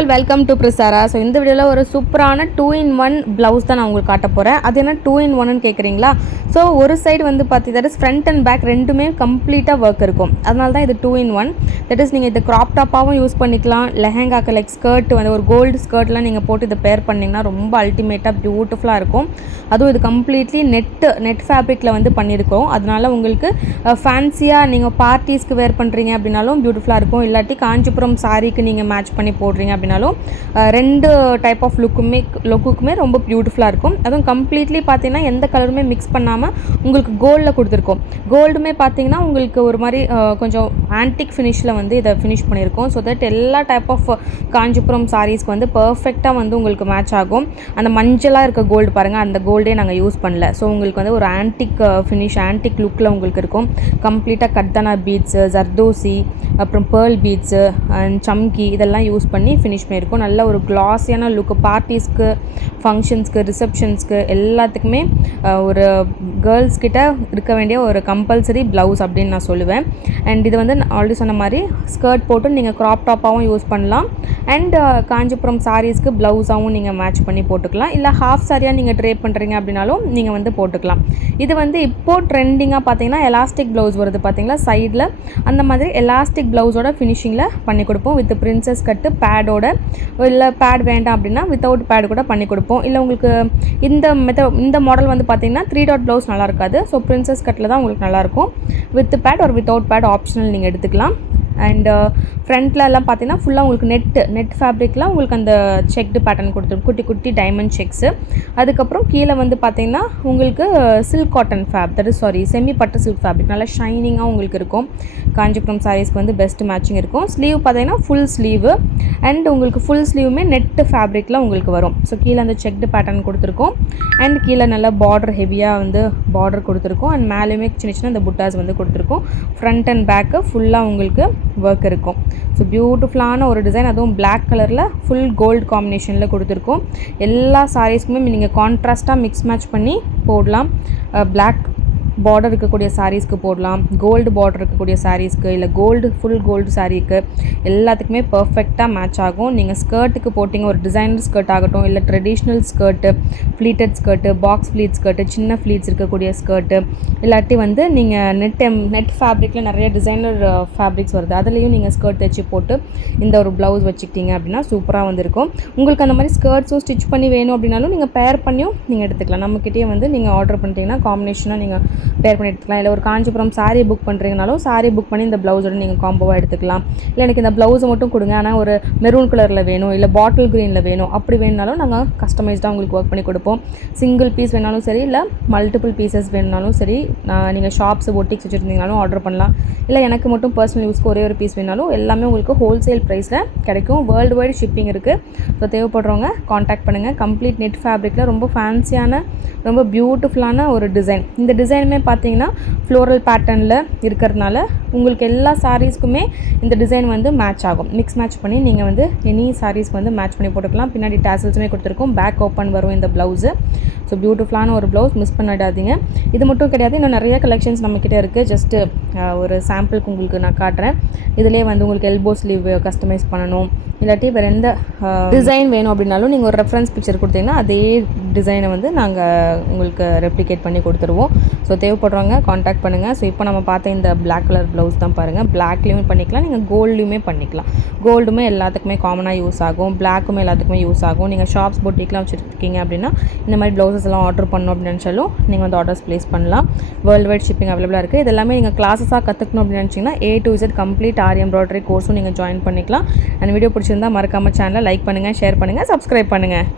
All welcome to பிரிசாரா. So இந்த வீடியோவில் ஒரு சூப்பரான 2-in-1 ப்ளவுஸ் தான் நான் உங்களுக்கு காட்ட போகிறேன். அது என்ன 2-in-1ன்னு கேட்குறீங்களா? ஸோ ஒரு சைடு வந்து பார்த்தீங்கன்னா ஃப்ரண்ட் அண்ட் பேக் ரெண்டுமே கம்ப்ளீட்டாக ஒர்க் இருக்கும். அதனால தான் இது 2-in-1. தட் இஸ் நீங்கள் இது க்ராப் டாப்பாகவும் யூஸ் பண்ணிக்கலாம். லெஹங்காக்கு லைக் ஸ்கர்ட் வந்து ஒரு கோல்டு ஸ்கர்ட்லாம் நீங்கள் போட்டு இதை பேர் பண்ணிங்கன்னா ரொம்ப அல்டிமேட்டாக பியூட்டிஃபுல்லாக இருக்கும். அதுவும் இது கம்ப்ளீட்லி நெட் ஃபேப்ரிக்கில் வந்து பண்ணியிருக்கோம். அதனால உங்களுக்கு ஃபேன்சியாக நீங்கள் பார்ட்டிஸ்க்கு வேர் பண்ணுறீங்க அப்படின்னாலும் பியூட்டிஃபுல்லாக இருக்கும். இல்லாட்டி காஞ்சிபுரம் சாரீக்கு நீங்கள் மேட்ச் பண்ணி போடுறீங்க அப்படின்னாலும் ரெண்டு டைப் ஆஃப் லுக்குக்குமே ரொம்ப பியூட்டிஃபுல்லாக இருக்கும். அதுவும் கம்ப்ளீட்லி பார்த்தீங்கன்னா எந்த கலருமே மிக்ஸ் பண்ணாமல் உங்களுக்கு கோல்டில் கொடுத்துருக்கோம். கோல்டுமே பார்த்தீங்கன்னா உங்களுக்கு ஒரு மாதிரி கொஞ்சம் ஆன்டிக் ஃபினிஷில் வந்து இதை ஃபினிஷ் பண்ணியிருக்கோம். ஸோ தட் எல்லா டைப் ஆஃப் காஞ்சிபுரம் சாரீஸ்க்கு வந்து பர்ஃபெக்டாக வந்து உங்களுக்கு மேட்ச் ஆகும். அந்த மஞ்சளாக இருக்க கோல்டு பாருங்கள், அந்த கோல்டே நாங்கள் யூஸ் பண்ணல. ஸோ உங்களுக்கு வந்து ஒரு ஆன்டிக் ஃபினிஷ் ஆன்டிக் லுக்கில் உங்களுக்கு இருக்கும். கம்ப்ளீட்டாக கட்தானா பீட்ஸு, ஜர்தோசி, அப்புறம் பேர்ல் பீட்ஸு அண்ட் சம்கி இதெல்லாம் யூஸ் பண்ணி ஃபினிஷ் பண்ணியிருக்கோம். நல்ல ஒரு கிளாஸியான லுக்கு பார்ட்டிஸ்க்கு, ஃபங்க்ஷன்ஸ்க்கு, ரிசப்ஷன்ஸ்க்கு எல்லாத்துக்குமே ஒரு கேர்ள்ஸ் கிட்ட இருக்க வேண்டிய ஒரு கம்பல்சரி ப்ளவுஸ் அப்படின்னு நான் சொல்லுவேன். அண்ட் இது வந்து ஆல்ரெடி சொன்ன மாதிரி ஸ்கர்ட் போட்டு நீங்கள் க்ராப் டாப்பாகவும் யூஸ் பண்ணலாம். அண்ட் காஞ்சிபுரம் சாரீஸ்க்கு ப்ளவுஸாகவும் நீங்கள் மேட்ச் பண்ணி போட்டுக்கலாம். இல்லை ஹாஃப் சாரியாக நீங்கள் ட்ரே பண்ணுறீங்க அப்படின்னாலும் நீங்கள் வந்து போட்டுக்கலாம். இது வந்து இப்போது ட்ரெண்டிங்காக பார்த்தீங்கன்னா எலாஸ்டிக் ப்ளவுஸ் வருது பார்த்தீங்களா சைடில், அந்த மாதிரி எலாஸ்டிக் ப்ளவுஸோட ஃபினிஷிங்கில் பண்ணி கொடுப்போம். வித் பிரின்சஸ் கட்டு பேடோட, இல்லை பேட் வேண்டாம் அப்படின்னா வித்தவுட் பேட் கூட பண்ணி கொடுப்போம். இல்லை உங்களுக்கு இந்த மாடல் வந்து பார்த்தீங்கன்னா 3 டாட் ப்ளவுஸ் நல்லா இருக்காது. ஸோ பிரின்சஸ் கட்டில் தான் உங்களுக்கு நல்லாயிருக்கும். வித் பேட் ஒரு வித்தவுட் பேட் ஆப்ஷனல் நீங்கள் எடுத்துக்கலாம். அண்ட் ஃப்ரண்ட்டில் எல்லாம் பார்த்தீங்கன்னா ஃபுல்லாக உங்களுக்கு நெட் ஃபேப்ரிக்லாம் உங்களுக்கு அந்த செக்டு பேட்டர்ன் கொடுத்துரும், குட்டி குட்டி டைமண்ட் செக்ஸு. அதுக்கப்புறம் கீழே வந்து பார்த்தீங்கன்னா உங்களுக்கு சில்க் காட்டன் செமி பட்டு சில்க் ஃபேப்ரிக் நல்லா ஷைனிங்காக உங்களுக்கு இருக்கும். காஞ்சிபுரம் சாரீஸ்க்கு வந்து பெஸ்ட் மேட்சிங் இருக்கும். ஸ்லீவ் பார்த்தீங்கன்னா ஃபுல் ஸ்லீவு அண்ட் உங்களுக்கு ஃபுல் ஸ்லீவுமே நெட்டு ஃபேப்ரிக்கில் உங்களுக்கு வரும். ஸோ கீழே அந்த செக்டு பேட்டர்ன் கொடுத்துருக்கோம். அண்ட் கீழே நல்லா பார்டர் ஹெவியாக வந்து பார்டர் கொடுத்துருக்கோம். அண்ட் மேலேயுமே சின்ன சின்ன இந்த புட்டாஸ் வந்து கொடுத்துருக்கோம். ஃப்ரண்ட் அண்ட் பேக்கு ஃபுல்லாக உங்களுக்கு ஒர்க் இருக்கும். ஸோ பியூட்டிஃபுல்லான ஒரு டிசைன், அதுவும் பிளாக் கலரில் ஃபுல் கோல்டு காம்பினேஷனில் கொடுத்துருக்கோம். எல்லா சாரீஸ்க்குமே நீங்கள் கான்ட்ராஸ்ட்டாக மிக்ஸ் மேட்ச் பண்ணி போடலாம். பிளாக் பார்டர் இருக்கக்கூடிய சாரீஸ்க்கு போடலாம், கோல்டு பார்டர் இருக்கக்கூடிய சாரீஸ்க்கு, இல்லை ஃபுல் கோல்டு சாரீக்கு எல்லாத்துக்குமே பர்ஃபெக்டாக மேட்ச் ஆகும். நீங்கள் ஸ்கர்ட்டுக்கு போட்டிங்க, ஒரு டிசைனர் ஸ்கர்ட் ஆகட்டும், இல்லை traditional skirt, pleated skirt, box pleat skirt, சின்ன ஃப்ளீட்ஸ் இருக்கக்கூடிய ஸ்கர்ட்டு, இல்லாட்டி வந்து நீங்கள் நெட் ஃபேப்ரிக்கில் நிறைய டிசைனர் ஃபேப்ரிக்ஸ் வருது, அதுலேயும் நீங்கள் ஸ்கர்ட் தைச்சி போட்டு இந்த ஒரு ப்ளவுஸ் வச்சுக்கிட்டீங்க அப்படின்னா சூப்பராக வந்திருக்கும். உங்களுக்கு அந்த மாதிரி ஸ்கர்ட்ஸும் ஸ்டிச் பண்ணி வேணும் அப்படின்னாலும் நீங்கள் பேர் பண்ணியும் நீங்கள் எடுத்துக்கலாம். நம்மக்கிட்டே வந்து நீங்கள் ஆர்டர் பண்ணிட்டீங்கன்னா காம்பினேஷனாக நீங்கள் பேர் பண்ணி எடுத்துக்கலாம். இல்லை ஒரு காஞ்சிபுரம் சாரீ புக் பண்ணுறீங்கனாலும் சாரீ புக் பண்ணி இந்த ப்ளவுஸோட நீங்கள் காம்போவாக எடுத்துக்கலாம். இல்லை எனக்கு இந்த ப்ளவுஸை மட்டும் கொடுங்க, ஆனால் ஒரு மெரூன் கலரில் வேணும், இல்லை பாட்டில் க்ரீனில் வேணும், அப்படி வேணுனாலும் நாங்கள் கஸ்டமைஸ்டாக உங்களுக்கு ஒர்க் பண்ணி கொடுப்போம். சிங்கிள் பீஸ் வேணாலும் சரி, இல்லை மல்டிபிள் பீசஸ் வேணுனாலும் சரி, நீங்கள் ஷாப்ஸ் பொட்டிக்ஸ் வச்சுருந்தீங்கனாலும் ஆர்டர் பண்ணலாம். இல்லை எனக்கு மட்டும் பர்சனல் யூஸ்க்கு ஒரே ஒரு பீஸ் வேணாலும் எல்லாமே உங்களுக்கு ஹோல்சேல் ப்ரைஸில் கிடைக்கும். வேர்ல்டு வைடு ஷிப்பிங் இருக்குது. ஸோ தேவைப்படுறவங்க காண்டாக்ட் பண்ணுங்கள். கம்ப்ளீட் நெட் ஃபேப்ரிக்கில் ரொம்ப ஃபேன்சியான ரொம்ப பியூட்டிஃபுல்லான ஒரு டிசைன். இந்த டிசைனுமே பார்த்தீங்கன்னா ஃப்ளோரல் பேட்டர்னில் இருக்கிறதுனால உங்களுக்கு எல்லா சாரீஸ்க்குமே இந்த டிசைன் வந்து மேட்ச் ஆகும். மிக்ஸ் மேட்ச் பண்ணி நீங்கள் வந்து எனி சாரீஸ்க்கு வந்து மேட்ச் பண்ணி போட்டுக்கலாம். பின்னாடி டேசல்ஸுமே கொடுத்துருக்கோம். பேக் ஓப்பன் வரும் இந்த ப்ளவுஸு. ஸோ பியூட்டிஃபுல்லான ஒரு ப்ளவுஸ், மிஸ் பண்ணிடாதீங்க. இது மட்டும் கிடையாது, இன்னும் நிறைய கலெக்ஷன்ஸ் நம்மக்கிட்ட இருக்குது. ஜஸ்ட்டு ஒரு சாம்பிளுக்கு உங்களுக்கு நான் காட்டுறேன். இதிலே வந்து உங்களுக்கு எல்போ ஸ்லீவ் கஸ்டமைஸ் பண்ணணும், இல்லாட்டி வேறு எந்த டிசைன் வேணும் அப்படின்னாலும் நீங்கள் ஒரு ரெஃபரன்ஸ் பிக்சர் கொடுத்தீங்கன்னா அதே டிசைனை வந்து நாங்கள் உங்களுக்கு ரெப்ளிகேட் பண்ணி கொடுத்துருவோம். ஸோ தேவைப்படுறவங்க காண்டாக்ட் பண்ணுங்கள். ஸோ இப்போ நம்ம பார்த்த இந்த பிளாக் கலர் ப்ளவுஸ் தான் பாருங்கள். பிளாக்லேயுமே பண்ணிக்கலாம், நீங்கள் கோல்டுலையுமே பண்ணிக்கலாம். கோல்டுமே எல்லாத்துக்குமே காமனாக யூஸ் ஆகும், பிளாக்குமே எல்லாத்துக்குமே யூஸ் ஆகும். நீங்கள் ஷாப்ஸ் பொட்டிக்லாம் வச்சுருக்கீங்க அப்படின்னா இந்த மாதிரி ப்ளவுசஸ் எல்லாம் ஆர்டர் பண்ணணும் அப்படின்னு நினச்சாலும் நீங்கள் வந்து ஆர்டர்ஸ் ப்ளேஸ் பண்ணலாம். வேர்ல்டு வைட் ஷிப்பிங் அவைலபிளாக இருக்குது. இது எல்லாமே நீங்கள் கிளாஸஸாக கற்றுக்கணும் அப்படின்னு நினச்சிங்கன்னா A to Z complete aari embroidery கோர்ஸும் நீங்கள் ஜாயின் பண்ணிக்கலாம். அந்த வீடியோ பிடிச்சிருந்தால் மறக்காமல் சேனலை லைக் பண்ணுங்கள், ஷேர் பண்ணுங்கள், சப்ஸ்கிரைப் பண்ணுங்கள்.